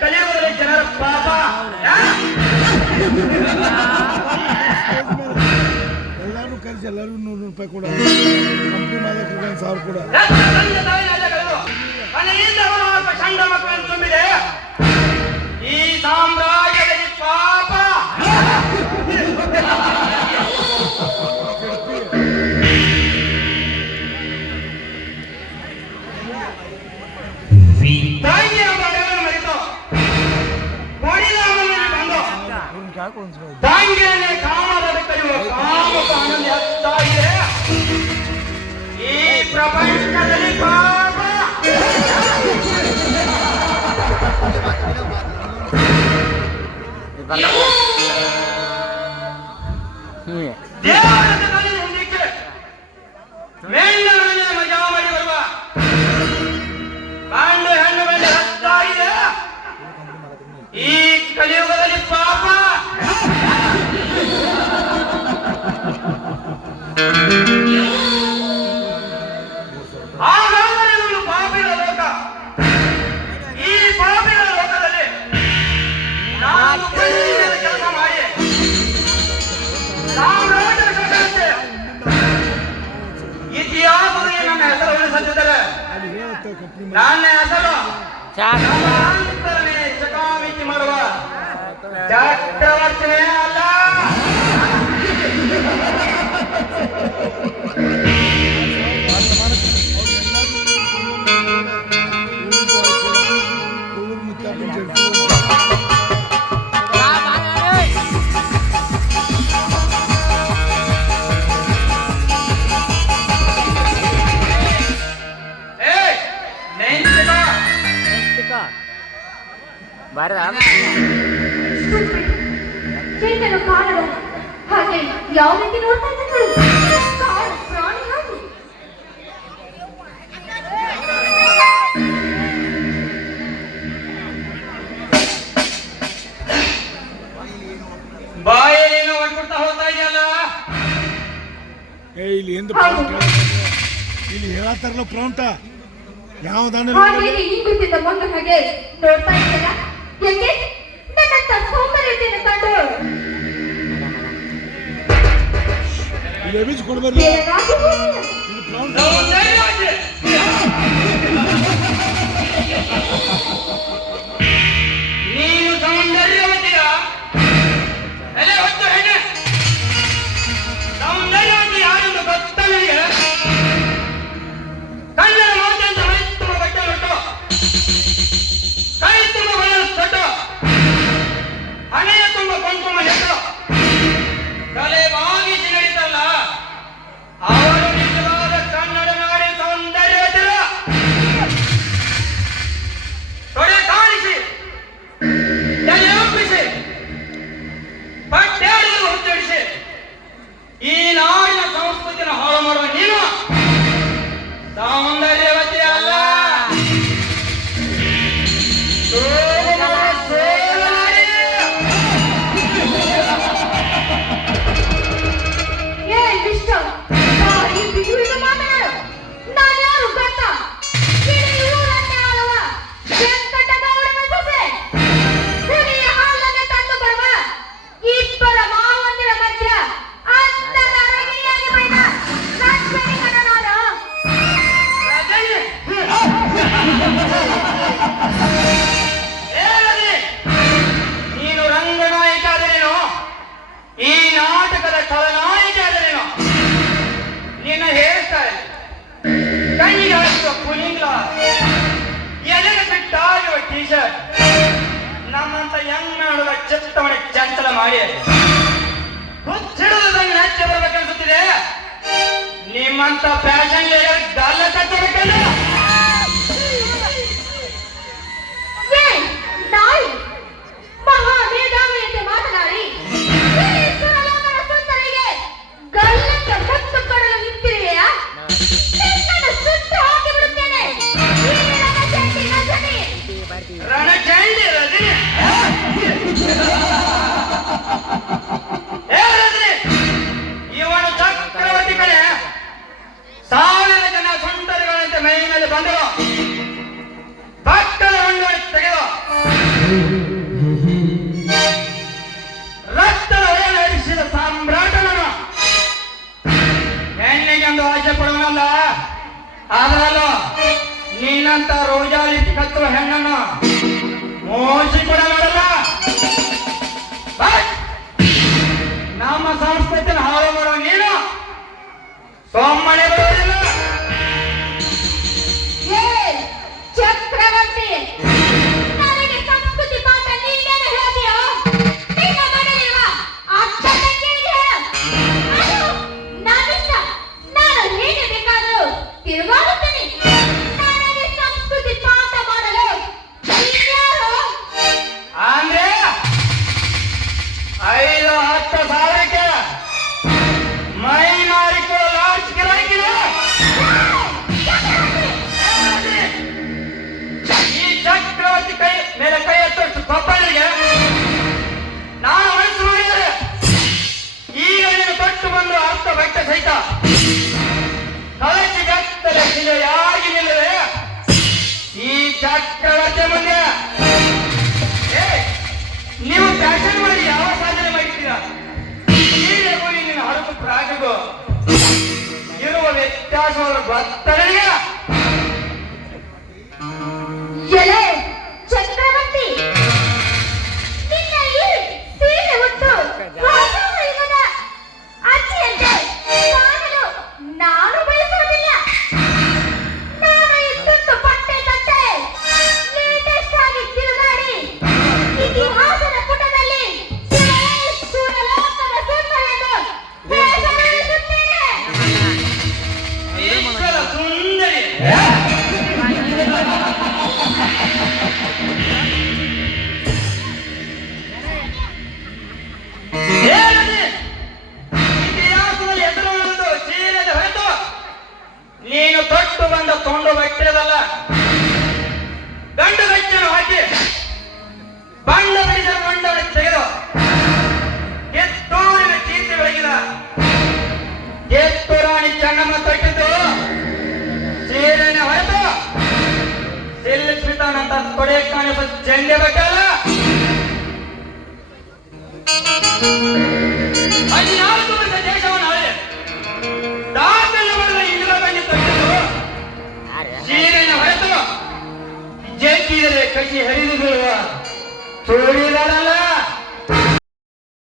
ಕಲಿಯುವುದರಲ್ಲಿ ಜನರ ಪಾಪ ಎಲ್ಲರೂ ಕಲಿಸಿ ಎಲ್ಲರೂ 100 ರೂಪಾಯಿ ಕೂಡ ಕಂಪ್ನಿ ಮಾಲಕರಿಗೆ 1000 ಕೂಡ ಚಂಡ ಮಕ್ಕಳನ್ನು ತುಂಬಿದೆ ಈ ಸಾಮ್ರಾಜ್ಯದಲ್ಲಿ ಪಾಪ ದಾಂಗೆನೆ ಕಾಮದ ಕಲಿಯುವ ಕಾಮಕ ಆನಂದ ಹೆಚ್ಚಾಗಿದೆ ಈ ಪ್ರಪಂಚದಲ್ಲಿ ಪಾಪ ದೇವರ ಹೊಂದಿಕೆ ಮೇಲಿನ ಮಜಾ ಮಾಡಿ ಬರುವ ಗಂಡು ಹೆಣ್ಣು ಗಂಡು ಹೆಚ್ಚಾಗಿದೆ ಈ ಕಲಿಯುಗದಲ್ಲಿ ಪಾಪ ಹಾಗಾದರೆ ಇದೊಂದು ಪಾಪಿಗಳ ಲೋಕ ಈ ಪಾಪಿಗಳ ಲೋಕದಲ್ಲಿ ನಾನು ಕೆಲಸ ಮಾಡಿ ಸಾಮ್ರಾಜ್ಯದ ಕಥೆ ಇತಿಹಾಸದಲ್ಲಿ ನನ್ನ ಹೆಸರು ಉಳಿಸುತ್ತಿದ್ದರೆ ನನ್ನ ಹೆಸರು ಚಕಾಮಿತಿ ಮಾಡುವ ಚಕ್ರವರ್ತಿನೇ ಅಲ್ಲ. ಹಾಗೆ ಯಾವ ರೀತಿ ನೋಡ್ತಾ ಇದ್ದಾರೆ ಪ್ರಾಣಿ ಹಾಗೆ ಬಾಯಲ್ಲಿ ಹೊಡ್ಬಿಡ್ತಾ ಹೋಗ್ತಾ ಇದೆಯಲ್ಲ ಇಲ್ಲಿ ಇಲ್ಲಿ ಹೇಳತ್ತಾರಲ್ಲ ಪ್ರೌಂಟ ಯಾವ್ದಾನ ಈ ಬಿದ್ದಿದ್ದ ಮಗನ ಹಾಗೆ ನೋಡ್ತಾ ಇದ್ದಲ್ಲ ಯಾಕೆ ನನ್ನಂತ ಸೌಂದರ್ಯತೆಯನ್ನು ಕಂಡು ಇಲ್ಲಿ ಕೊಡ್ಬಾರ್ದು ನೀನು ಸೌಂದರ್ಯವತಿಯ ಎಲೆ ಹೊತ್ತು ಹೆಣ್ಣೆ ಸೌಂದರ್ಯವತಿ ಯಾರೆಂದು ಗೊತ್ತ ನನಗೆ ಕನ್ನಡ ಮಾತೆಂತ ಮೈ ತುಂಬ ಬಟ್ಟೆ ಹೊಟ್ಟು ಕೈ ತುಂಬ ಬಣ್ಣ ತೊಟ್ಟು ಹಣೆಯ ತುಂಬ ಕೊಂಕುಮ ನೆಟ್ಟು ತಲೆ ಬಾಗಿಸಿ ನಡೀತಲ್ಲ ಅವರು ನಿಜವಾದ ಕನ್ನಡ ನಾಡಿನ ಸೌಂದರ್ಯವತಿರ ತೊಡೆ ಕಾಣಿಸಿ ತಲೆ ಒಪ್ಪಿಸಿ ಪಟ್ಟೆಯನ್ನು ಹೊತ್ತಡಿಸಿ ಈ ನಾಡಿನ ಸಂಸ್ಕೃತಿನ ಹಾಳು ಮಾಡುವ ನೀನು ಸೌಂದರ್ಯವತಿ ಅಲ್ಲ. ನೀನು ರಂಗನಾಯಕ ಆದರೇನು ಈ ನಾಟಕದ ಖಳನಾಯಕ ಆದರೇನು ನಿನ್ನ ಹೇರ್ ಸ್ಟೈಲ್ ಕಣ್ಣಿಗೆ ಹಚ್ಚುವ ಪುಲಿಂಗ ಎಲೆಗೆ ಬಿಟ್ಟಾಗಿರುವ ಟೀ ಶರ್ಟ್ ನಮ್ಮಂತ ಯಂಗ್ ನಾಡುವ ಚಿತ್ತವನ್ನ ಚಂಚಲ ಮಾಡಿ ಹುಚ್ಚಿಡುವುದನ್ನು ಹಚ್ಚಿ ಬರಬೇಕನ್ಸುತ್ತಿದೆ. ನಿಮ್ಮಂತ ಫ್ಯಾಷನ್ ಗಲ್ಲ ಕಟ್ಟಬೇಕಲ್ಲ. ಮಹಾವೇದಾವಿಯಂತೆ ಮಾತನಾಡಿ ಸುಂದರಿಗೆ ಗಲ್ಲಂತ ಹೊತ್ತು ಕೊಡಲು ನಿಂತಿರುವೆಯಾ? ಸುಟ್ಟು ಹಾಕಿ ಬಿಡುತ್ತೇನೆ. ರಣಚಂಡಿ ರಜನಿ ಹೇಳಿದ್ರಿ ಇವನು ಚಕ್ರವರ್ತಿ ಕಡೆ ಸಾವಿರ ಜನ ಸುಂಟರಿಗಳಂತೆ ಮೈ ಮೇಲೆ ಬಂದರು ಪಕ್ಕದ ಹೊಂಡವನ್ನು ತೆಗೆದು ರಕ್ತದ ಹೊರೆಯನ್ನು ಹರಿಸಿದ ಸಾಮ್ರಾಟನನು ಹೆಣ್ಣಿಗೆಂದು ಆಸೆ ಪಡುವನಲ್ಲ ಆದರಲ್ಲೂ ನಿನ್ನಂತ ರೋಜಾಲಿಟ್ಟು ಕತ್ತುವ ಹೆಣ್ಣನ್ನು ಮೋಸಿ ಕೂಡ ಮಾಡಲ್ಲ ನಮ್ಮ ಸಂಸ್ಕೃತಿಯನ್ನು ಹಾಳು ಮಾಡುವ ನೀನು ಸೋಮ್ಮನೆ ಬರುವುದಿಲ್ಲ ಚಕ್ರವರ್ತಿ ನನಗೆ ಸಂಸ್ಕೃತಿ ಪಾಠ ನೀನೇನು ಹೇಳ್ತೀಯೋ ನಿನ್ನ ಮನೆಯಲ್ಲಿರುವ ಅಕ್ಕ ತಂಗಿಯರಿಗೆ ಹೇಳು. ಅದು ನಾನಿಷ್ಟ. ನಾನು ಹೇಗೆ ಬೇಕಾದರೂ ತಿರುಗಾಡುತ್ತೇನೆ. ನನಗೆ ಸಂಸ್ಕೃತಿ ಪಾಠ ಮಾಡಲು ನೀನ್ಯಾರು? ಅಂದ್ರೆ 5-10 ಸಾವಿರಕ್ಕೆ ಮೈ ಮಾರಿಕೊಳ್ಳೋ ಲಾಡ್ಜ್ ಗಿರಾಕಿನ ಈ ಚಕ್ರವರ್ತಿ ಕೈ ಮೇಲೆ ಕೈ ಎತ್ತಷ್ಟು ಕೊಪ್ಪಳಿಗೆ ನಾನು ಮನಸ್ಸು ಮಾಡಿದರೆ ಈಗ ನೀನು ಕೊಟ್ಟು ಬಂದು ಅರ್ಥ ಭಕ್ತ ಸಹಿತ ಕಳಚಿ ಗತ್ತಲೆ ಯಾರಿಗೆ ನಿಲ್ಲದೆ ಈ ಚಕ್ರವರ್ತಿ ಮುಂದೆ ನೀವು ಫ್ಯಾಷನ್ ಮಾಡಿ ಯಾವ ಸಾಧನೆ ಮಾಡಿದ್ದೀರಾ ಹೀಗೂ ನಿನ್ನ ಹಡಗು ಪ್ರಾಣಿಗೂ ಇರುವ ವ್ಯತ್ಯಾಸವನ್ನು ಗೊತ್ತನಿಗೆ ಎಲೆ ಚಕ್ರವರ್ತಿ ನಿನ್ನ ಈ ಸೀರೆ ಉಟ್ಟು ರಾಜವೈದ್ಯನ ಅಜ್ಜಿಯಂತೆ ಕಾಣಲು ನಾನು ಬಯಸುವುದಿಲ್ಲ. ನಾನು ಈ ತುಂಡು ಬಟ್ಟೆ ತಟ್ಟೆ ಲೇಟೆಸ್ಟ್ ಆಗಿ ತಿರುಗಾಡಿ ಇತಿಹಾಸದ ಪುಟದಲ್ಲಿ ಸುರಲೋಕದ ಸುಂದರನ್ನು ಹೆಸರಿಸುತ್ತೇನೆ. ಈಶ್ವರ ಸುಂದರಿ ಇತಿಹಾಸದಲ್ಲಿ ಎದುರು ಉಳಿದು ಚೀರದ ಹೊರತು ನೀನು ತೊಟ್ಟು ಬಂದ ತೊಂಡು ಬಟ್ಟೆದಲ್ಲ ಗಂಡು ಗಚ್ಚನ್ನು ಹಾಕಿ ಬಣ್ಣ ಬಡಿದ ಮಂಡವನ್ನು ತೆಗೆದು ಕಿತ್ತೂರಿನ ಕೀರ್ತಿ ಬೆಳಗಿದ ಕಿತ್ತೂರಾಣಿ ಚೆನ್ನಮ್ಮ ತೊಟ್ಟಿದ್ದು ಸೀರೆನ ಹೊರತು ಸಿಲ್ಪಿತಾನಂತ ತೊಡೆ ಕಾಣಿಸುವ ಚೆಂಡೆ ಬಟ್ಟಲ್ಲ 14 ವರ್ಷ ದೇಶವನ್ನು ಆಳಿ ದಾಖಲೆ ಮಾಡಿದ ಇಂದಿರಾ ಗಾಂಧಿ ತೊಟ್ಟಿದ್ದು ಸೀರೆನ ಹೊರತು ಜೆಟ್ಟಿದರೆ ಕಸಿ ಹರಿದು ಬೀಳುವ ಚೂಡಿದಾರಲ್ಲ